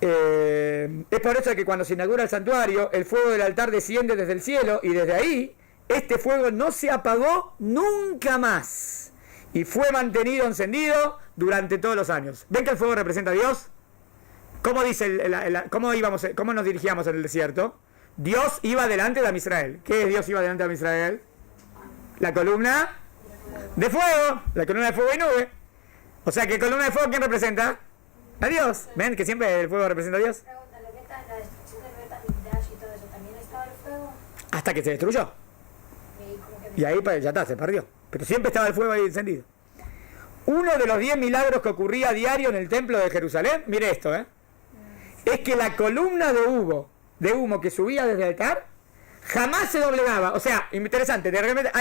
Es por eso que cuando se inaugura el santuario, el fuego del altar desciende desde el cielo y desde ahí este fuego no se apagó nunca más y fue mantenido encendido durante todos los años. ¿Ven que el fuego representa a Dios? ¿Cómo dice cómo nos dirigíamos en el desierto? Dios iba delante de Israel. ¿Qué es Dios iba delante de Israel? La columna de fuego, la columna de fuego y nube. O sea que columna de fuego, ¿quién representa? A Dios. ¿Ven que siempre el fuego representa a Dios? Pregunta, la destrucción del Betamigdash y todo eso, ¿también estaba el fuego? Hasta que se destruyó. Y ahí pues, ya está, se perdió. Pero siempre estaba el fuego ahí encendido. Uno de los 10 milagros que ocurría a diario en el templo de Jerusalén, mire esto, es que la columna de humo que subía desde el altar jamás se doblegaba. O sea, interesante, de repente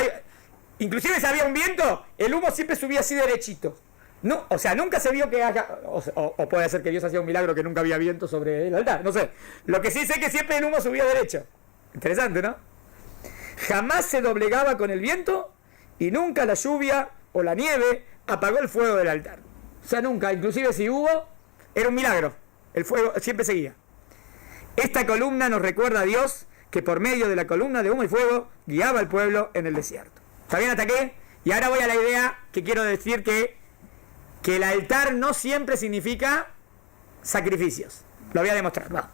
inclusive si había un viento, el humo siempre subía así derechito. No, o sea, nunca se vio que haya... O puede ser que Dios hacía un milagro que nunca había viento sobre el altar, no sé. Lo que sí sé es que siempre el humo subía derecho. Interesante, ¿no? Jamás se doblegaba con el viento y nunca la lluvia o la nieve apagó el fuego del altar. O sea, nunca, inclusive si hubo, era un milagro. El fuego siempre seguía. Esta columna nos recuerda a Dios que por medio de la columna de humo y fuego guiaba al pueblo en el desierto. ¿Está bien hasta aquí? Y ahora voy a la idea que quiero decir que el altar no siempre significa sacrificios. Lo voy a demostrar. Va.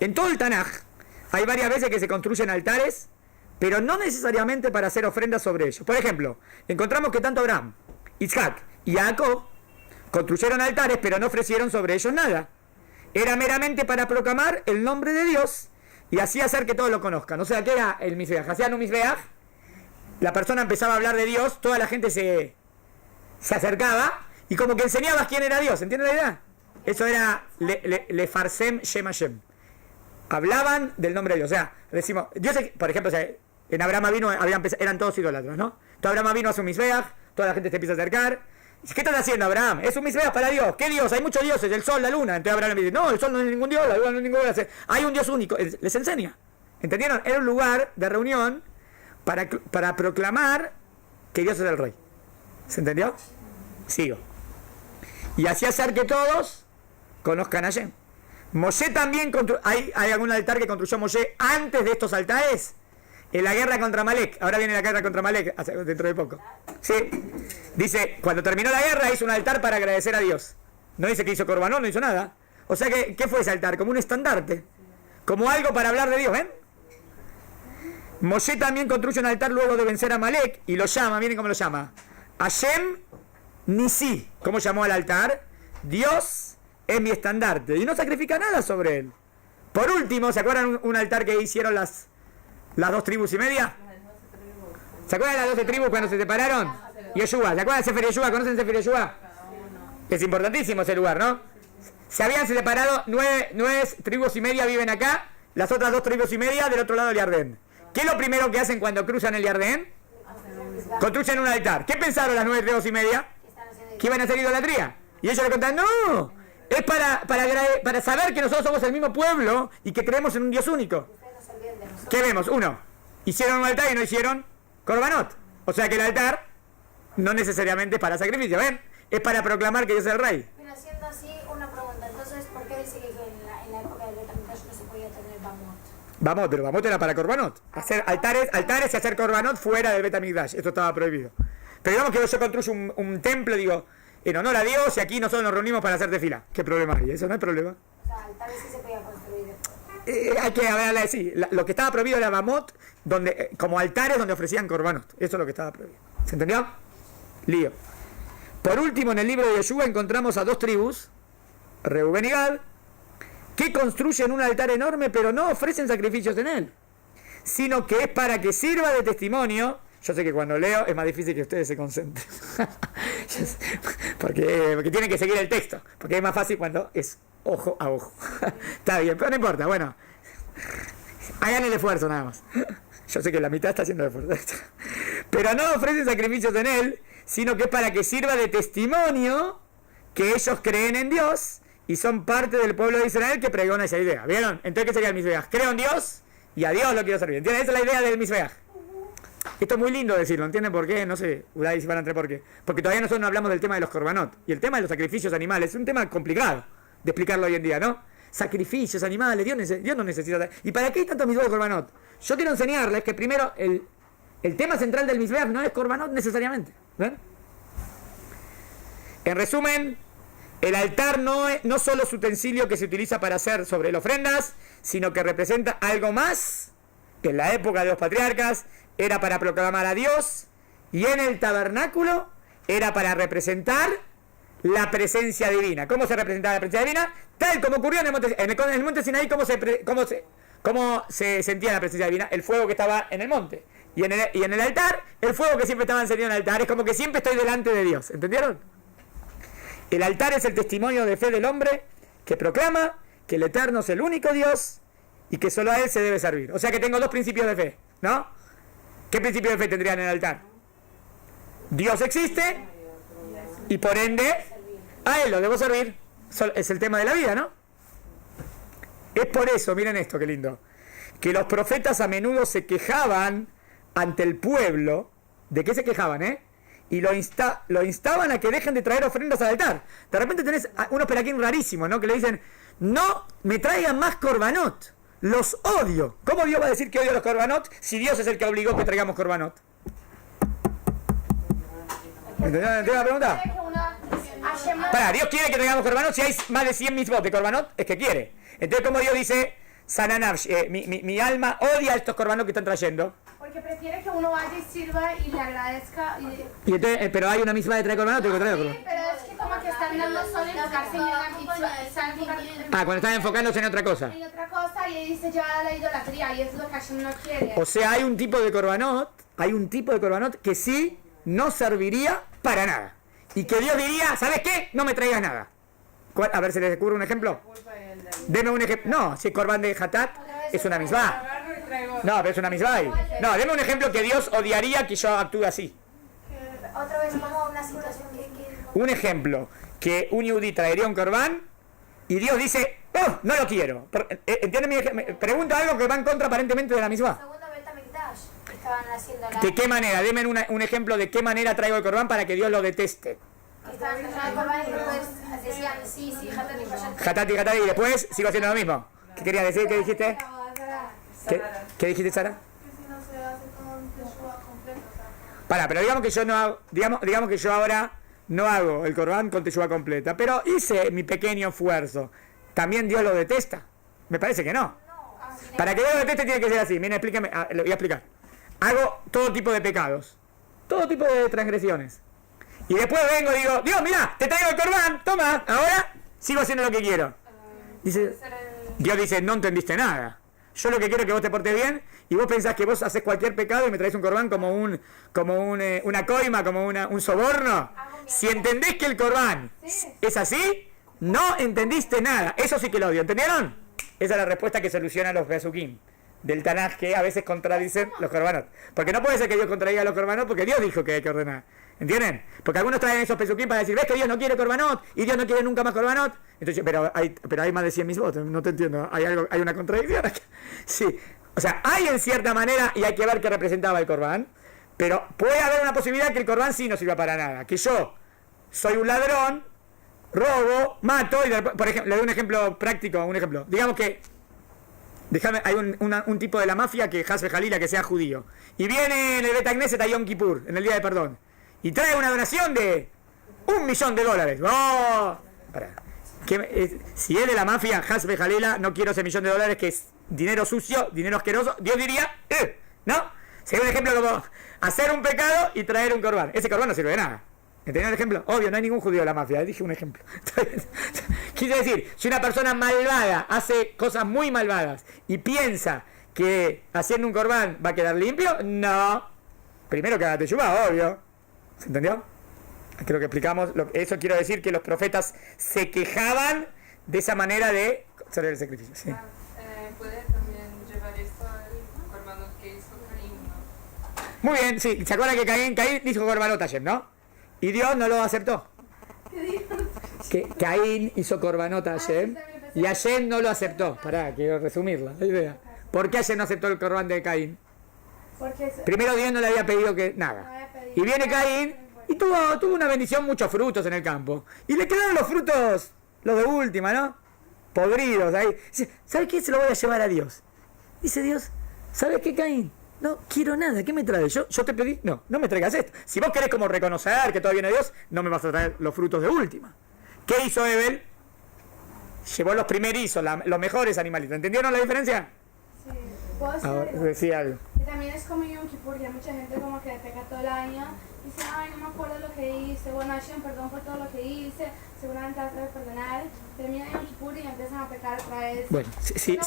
En todo el Tanaj hay varias veces que se construyen altares, pero no necesariamente para hacer ofrendas sobre ellos. Por ejemplo, encontramos que tanto Abraham, Isaac y Jacob construyeron altares, pero no ofrecieron sobre ellos nada. Era meramente para proclamar el nombre de Dios y así hacer que todos lo conozcan. O sea, ¿qué era el Mizbeach? Hacían un Mizbeach, la persona empezaba a hablar de Dios, toda la gente se acercaba y como que enseñabas quién era Dios. ¿Entiendes la idea? Eso era le farsem Shem Hashem. Hablaban del nombre de Dios. O sea, decimos, Dios, por ejemplo, o sea, en Abraham vino, eran todos idólatras, ¿no? Entonces Abraham vino a su Mizbeach, toda la gente se empieza a acercar. ¿Qué estás haciendo, Abraham? Es un Mizbeach para Dios. ¿Qué Dios? Hay muchos dioses, el sol, la luna. Entonces Abraham dice, no, el sol no es ningún dios, la luna no es ningún dios. Hay un Dios único. Les enseña. ¿Entendieron? Era un lugar de reunión para proclamar que Dios es el rey. ¿Se entendió? Sigo. Y así hacer que todos conozcan a Hashem. Moshe también ¿hay algún altar que construyó Moshe antes de estos altares? En la guerra contra Amalek. Ahora viene la guerra contra Amalek dentro de poco. Sí. Dice, cuando terminó la guerra hizo un altar para agradecer a Dios. No dice que hizo corbanón, no hizo nada. O sea que, ¿qué fue ese altar? Como un estandarte. Como algo para hablar de Dios, ¿ven? Moshe también construye un altar luego de vencer a Amalek y lo llama, miren cómo lo llama. Hashem Nisi. ¿Cómo llamó al altar? Dios es mi estandarte. Y no sacrifica nada sobre él. Por último, ¿se acuerdan un altar que hicieron las 2 tribus y media? ¿Se acuerdan de las 12 tribus cuando se separaron? Yeshua, ¿se acuerdan de Sefer Yeshua? ¿Conocen Sefer Yeshua? Es importantísimo ese lugar, ¿no? Se habían separado 9 tribus y media viven acá, las otras 2 tribus y media del otro lado del Yardén. ¿Qué es lo primero que hacen cuando cruzan el Yardén? Construyen un altar. ¿Qué pensaron las 9 tribus y media? Que iban a hacer idolatría. Y ellos le contaron, no, es para saber que nosotros somos el mismo pueblo y que creemos en un Dios único. ¿Qué vemos? Uno, hicieron un altar y no hicieron korbanot. O sea que el altar no necesariamente es para sacrificio, ¿ven? Es para proclamar que Dios es el rey. Pero haciendo así, una pregunta, entonces, ¿por qué dice que en la época del Betamigdash no se podía tener Bamot? Pero Bamot era para korbanot. Hacer altares y hacer korbanot fuera del Betamigdash. Esto estaba prohibido. Pero digamos que yo construyo un templo, digo, en honor a Dios y aquí nosotros nos reunimos para hacer tefila. ¿Qué problema hay? Eso no es problema. O sea, altares sí se podía construir. Hay que hablarle así. Lo que estaba prohibido era Bamot, como altares donde ofrecían korbanot. Eso es lo que estaba prohibido. ¿Se entendió? Lío. Por último, en el libro de Yeshua encontramos a 2 tribus, Reubén y Gad, que construyen un altar enorme, pero no ofrecen sacrificios en él, sino que es para que sirva de testimonio. Yo sé que cuando leo es más difícil que ustedes se concentren, porque tienen que seguir el texto, porque es más fácil cuando es ojo a ojo. Está bien, pero no importa, bueno, hagan el esfuerzo nada más. Yo sé que la mitad está haciendo el esfuerzo. Pero no ofrecen sacrificios en él, sino que es para que sirva de testimonio que ellos creen en Dios y son parte del pueblo de Israel que pregona esa idea. ¿Vieron? Entonces, ¿qué sería el Mizbeach? Creo en Dios y a Dios lo quiero servir. ¿Entienden? Esa es la idea del Mizbeach. Esto es muy lindo decirlo, ¿entienden por qué? No sé, Uday si van a entrar por qué. Porque todavía nosotros no hablamos del tema de los korbanot. Y el tema de los sacrificios animales es un tema complicado de explicarlo hoy en día, ¿no? sacrificios, animales. Dios no necesita. ¿Y para qué hay tanto mitzvot de korbanot? Yo quiero enseñarles que primero el tema central del mizbeach no es korbanot necesariamente. ¿Ven? En resumen, el altar no solo es utensilio que se utiliza para hacer sobre las ofrendas, sino que representa algo más que en la época de los patriarcas era para proclamar a Dios, y en el tabernáculo era para representar la presencia divina. ¿Cómo se representaba la presencia divina? Tal como ocurrió en el monte Sinaí, cómo se sentía la presencia divina, el fuego que estaba en el monte. Y en el altar, el fuego que siempre estaba encendido en el altar. Es como que siempre estoy delante de Dios. ¿Entendieron? El altar es el testimonio de fe del hombre que proclama que el Eterno es el único Dios y que solo a Él se debe servir. O sea que tengo dos principios de fe, ¿no? ¿Qué principio de fe tendría en el altar? Dios existe y por ende a Él lo debo servir. Es el tema de la vida, ¿no? Es por eso, miren esto, qué lindo, que los profetas a menudo se quejaban ante el pueblo. ¿De qué se quejaban, y lo instaban a que dejen de traer ofrendas al altar? De repente tenés unos peraquín rarísimos, ¿no? Que le dicen, no me traigan más korbanot, los odio. ¿Cómo Dios va a decir que odia los korbanot si Dios es el que obligó que traigamos korbanot? ¿Entendés la pregunta? Dios quiere que traigamos korbanot si hay más de 100 mitzvot de korbanot, es que quiere. Entonces, como Dios dice, Sananavsh, mi alma odia a estos korbanot que están trayendo. Porque prefiere que uno vaya y sirva y le agradezca. Y entonces, pero hay una misma de traer korbanot, tengo que traer korbanot. Sí, pero es que como que están dando solo enfocarse en una mitzvah. Cuando están enfocándose en otra cosa. En otra cosa y dice ya la idolatría y es lo que Hashem no quiere. O sea, hay un tipo de korbanot que sí no serviría para nada. Y que Dios diría, ¿sabes qué? No me traigas nada. A ver, ¿se les ocurre un ejemplo? Deme un ejemplo. No, si el korban de Hatat es una misma. No, pero es una misma. No, deme un ejemplo que Dios odiaría que yo actúe así. Otra vez, como una situación que... Un ejemplo, que un yudí traería un korban y Dios dice, oh, no lo quiero. ¿Entienden mi ejemplo? Pregunto algo que va en contra aparentemente de la misma. Segundo Beit Hamikdash, estaban haciendo la... ¿De qué manera? Deme un ejemplo de qué manera traigo el korban para que Dios lo deteste. Estaban haciendo el korban y después decían, sí, Hatat y Pashat. Hatat y después sigo haciendo lo mismo. ¿Qué querías decir? ¿Qué dijiste? ¿Qué dijiste, Sara? Que si no se hace con Teshuvah completo. Pero digamos que yo no hago, digamos que yo ahora no hago el korban con Teshuvah completa, pero hice mi pequeño esfuerzo. ¿También Dios lo detesta? Me parece que no. Para que Dios lo deteste tiene que ser así. Miren, explíqueme, lo voy a explicar. Hago todo tipo de pecados, todo tipo de transgresiones. Y después vengo y digo, Dios, mira, te traigo el korban, toma, ahora sigo haciendo lo que quiero. Dios dice, no entendiste nada. Yo lo que quiero es que vos te portes bien y vos pensás que vos haces cualquier pecado y me traes un korban como una coima, como un soborno. Si entendés que el korban es así, no entendiste nada. Eso sí que lo odio, ¿entendieron? Esa es la respuesta que soluciona los Besukim del Tanaj, que a veces contradicen los korbanot. Porque no puede ser que Dios contradiga los korbanot porque Dios dijo que hay que ordenar. ¿Entienden? Porque algunos traen esos Besukim para decir, ves que Dios no quiere korbanot y Dios no quiere nunca más korbanot. Entonces, pero hay más de 100 mitzvot, no te entiendo. ¿Hay una contradicción? Sí. O sea, hay en cierta manera, y hay que ver qué representaba el korban, pero puede haber una posibilidad que el korban sí no sirva para nada. Que yo soy un ladrón, robo, mato, y por ejemplo, le doy un ejemplo práctico, Digamos que hay un tipo de la mafia que Hasbe Jalila, que sea judío, y viene en el Bet Knesset a Yom Kippur, en el día de perdón, y trae una donación de $1.000.000. ¡Oh! Si es de la mafia, Hasbe Jalila, no quiero ese $1.000.000 que es dinero sucio, dinero asqueroso. Dios diría, ¿no? Sería un ejemplo como hacer un pecado y traer un korban. Ese korban no sirve de nada. ¿Entendieron el ejemplo? Obvio, no hay ningún judío de la mafia, dije un ejemplo. Quise decir, si una persona malvada hace cosas muy malvadas y piensa que haciendo un korban va a quedar limpio, no. Primero que haga teshuvah, obvio. ¿Se entendió? Creo que explicamos. Eso quiero decir que los profetas se quejaban de esa manera de hacer el sacrificio. ¿Sí? Puede también llevar esto al korbanot que hizo Caín, ¿no? Muy bien, sí. ¿Se acuerdan que Caín dijo korbanot ayer, no? Y Dios no lo aceptó. Que Caín hizo korbanot ayer y Hashem no lo aceptó. Pará, quiero resumirla, la idea. ¿Por qué Hashem no aceptó el korban de Caín? Primero Dios no le había pedido que nada. Y viene Caín y tuvo una bendición, muchos frutos en el campo. Y le quedaron los frutos, los de última, ¿no? podridos ahí. Dice, ¿sabes qué? Se lo voy a llevar a Dios. Dice Dios, ¿sabes qué, Caín? No quiero nada, ¿qué me traes? ¿Yo te pedí? No me traigas esto. Si vos querés como reconocer que todo viene de Dios, no me vas a traer los frutos de última. ¿Qué hizo Abel? Llevó los primerizos, los mejores animalitos. ¿Entendieron la diferencia? Sí. ¿Puedo decir Ahora, algo? decía algo. Y también es como Yom Kippur, ya mucha gente como que peca todo el año. Dice, ay, no me acuerdo lo que hice. Bueno, Hashem, perdón por todo lo que hice. Seguramente vas a perdonar. Termina Yom Kippur y empiezan a pecar otra vez. Bueno, si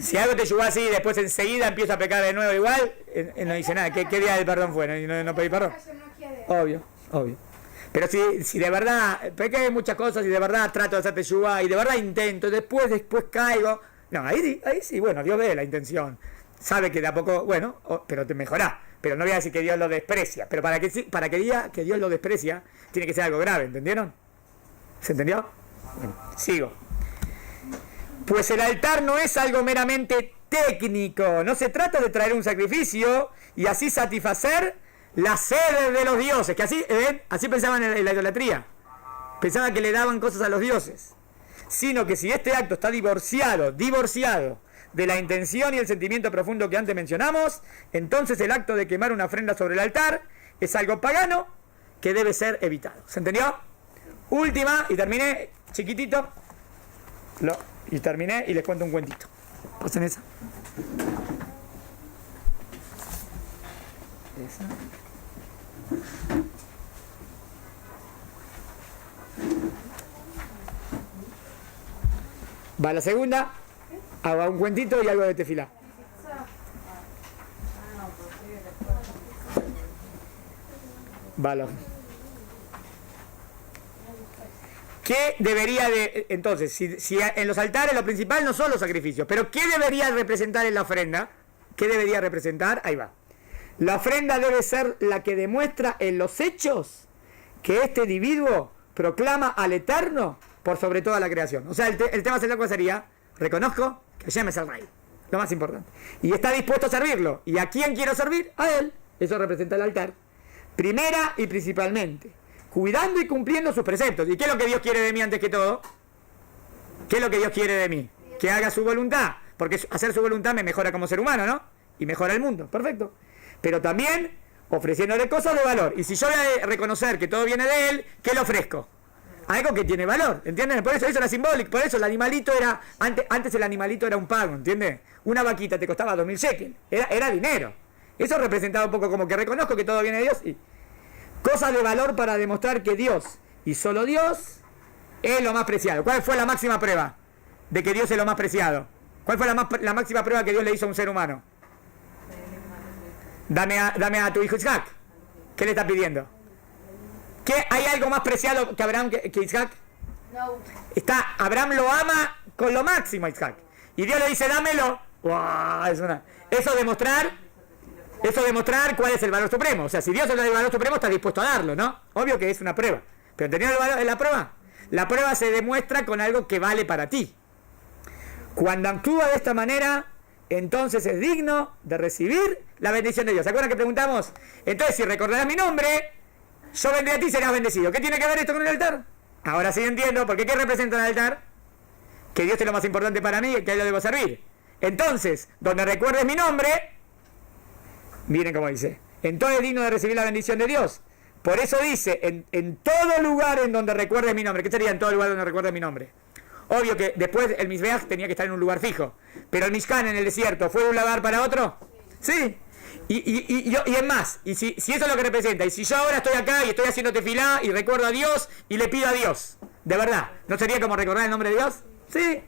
Si algo te llevó así y después enseguida empieza a pecar de nuevo igual, no dice nada. ¿Qué día del perdón fue? ¿No pedí perdón? Obvio. Pero si de verdad, pequé muchas cosas y de verdad trato de hacer teshuvá y de verdad intento, después caigo. No, ahí sí, bueno, Dios ve la intención. Sabe que de a poco, bueno, pero te mejorá. Pero no voy a decir que Dios lo desprecia. Pero para que diga que Dios lo desprecia, tiene que ser algo grave, ¿entendieron? ¿Se entendió? Bueno, sigo. Pues el altar no es algo meramente técnico. No se trata de traer un sacrificio y así satisfacer la sed de los dioses. Que así pensaban en la idolatría. Pensaban que le daban cosas a los dioses. Sino que si este acto está divorciado de la intención y el sentimiento profundo que antes mencionamos, entonces el acto de quemar una ofrenda sobre el altar es algo pagano que debe ser evitado. ¿Se entendió? Última, y terminé, chiquitito. Y terminé y les cuento un cuentito. Pasen esa. Va la segunda, hago un cuentito y algo de tefilá. Vale. ¿Qué debería de...? Entonces, si en los altares lo principal no son los sacrificios, pero ¿qué debería representar en la ofrenda? ¿Qué debería representar? Ahí va. La ofrenda debe ser la que demuestra en los hechos que este individuo proclama al Eterno por sobre toda la creación. O sea, el tema central sería, reconozco que Hashem es el Rey, lo más importante. Y está dispuesto a servirlo. ¿Y a quién quiero servir? A Él. Eso representa el altar. Primera y principalmente, cuidando y cumpliendo sus preceptos. ¿Y qué es lo que Dios quiere de mí antes que todo? ¿Qué es lo que Dios quiere de mí? Que haga su voluntad. Porque hacer su voluntad me mejora como ser humano, ¿no? Y mejora el mundo. Perfecto. Pero también ofreciéndole cosas de valor. Y si yo voy a reconocer que todo viene de Él, ¿qué le ofrezco? Algo que tiene valor, ¿entienden? Por eso era simbólico, por eso el animalito era, antes el animalito era un pago, ¿entiendes? Una vaquita te costaba 2.000 shekels, era dinero. Eso representaba un poco como que reconozco que todo viene de Dios. Y cosas de valor para demostrar que Dios, y solo Dios, es lo más preciado. ¿Cuál fue la máxima prueba de que Dios es lo más preciado? ¿Cuál fue la máxima prueba que Dios le hizo a un ser humano? Dame a tu hijo Isaac. ¿Qué le está pidiendo? ¿Qué, ¿Hay algo más preciado que Abraham que Isaac? No. Abraham lo ama con lo máximo a Isaac. Y Dios le dice, dámelo. ¡Wow! Eso demostrar cuál es el valor supremo. O sea, si Dios es el valor supremo, está dispuesto a darlo, ¿no? Obvio que es una prueba. Pero ¿entendieron la prueba? La prueba se demuestra con algo que vale para ti. Cuando actúa de esta manera, entonces es digno de recibir la bendición de Dios. ¿Se acuerdan que preguntamos? Entonces, si recordarás mi nombre, yo vendré a ti y serás bendecido. ¿Qué tiene que ver esto con el altar? Ahora sí entiendo, porque ¿qué representa el altar? Que Dios es lo más importante para mí y que a Él lo debo servir. Entonces, donde recuerdes mi nombre, miren cómo dice, entonces es digno de recibir la bendición de Dios. Por eso dice, en todo lugar en donde recuerdes mi nombre. ¿Qué sería en todo lugar donde recuerdes mi nombre? Obvio que después el Mizbeach tenía que estar en un lugar fijo. Pero el Mishkan en el desierto, ¿fue de un lugar para otro? Sí. Y es más, y si eso es lo que representa, y si yo ahora estoy acá y estoy haciendo tefilá y recuerdo a Dios y le pido a Dios, de verdad, ¿no sería como recordar el nombre de Dios? Sí.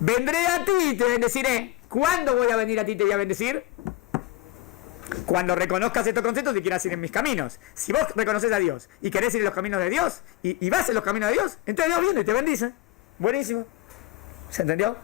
Vendré a ti y te bendeciré. ¿Cuándo voy a venir a ti y te voy a bendecir? Cuando reconozcas estos conceptos y quieras ir en mis caminos. Si vos reconoces a Dios y querés ir en los caminos de Dios y vas en los caminos de Dios, entonces Dios viene y te bendice. Buenísimo. ¿Se entendió?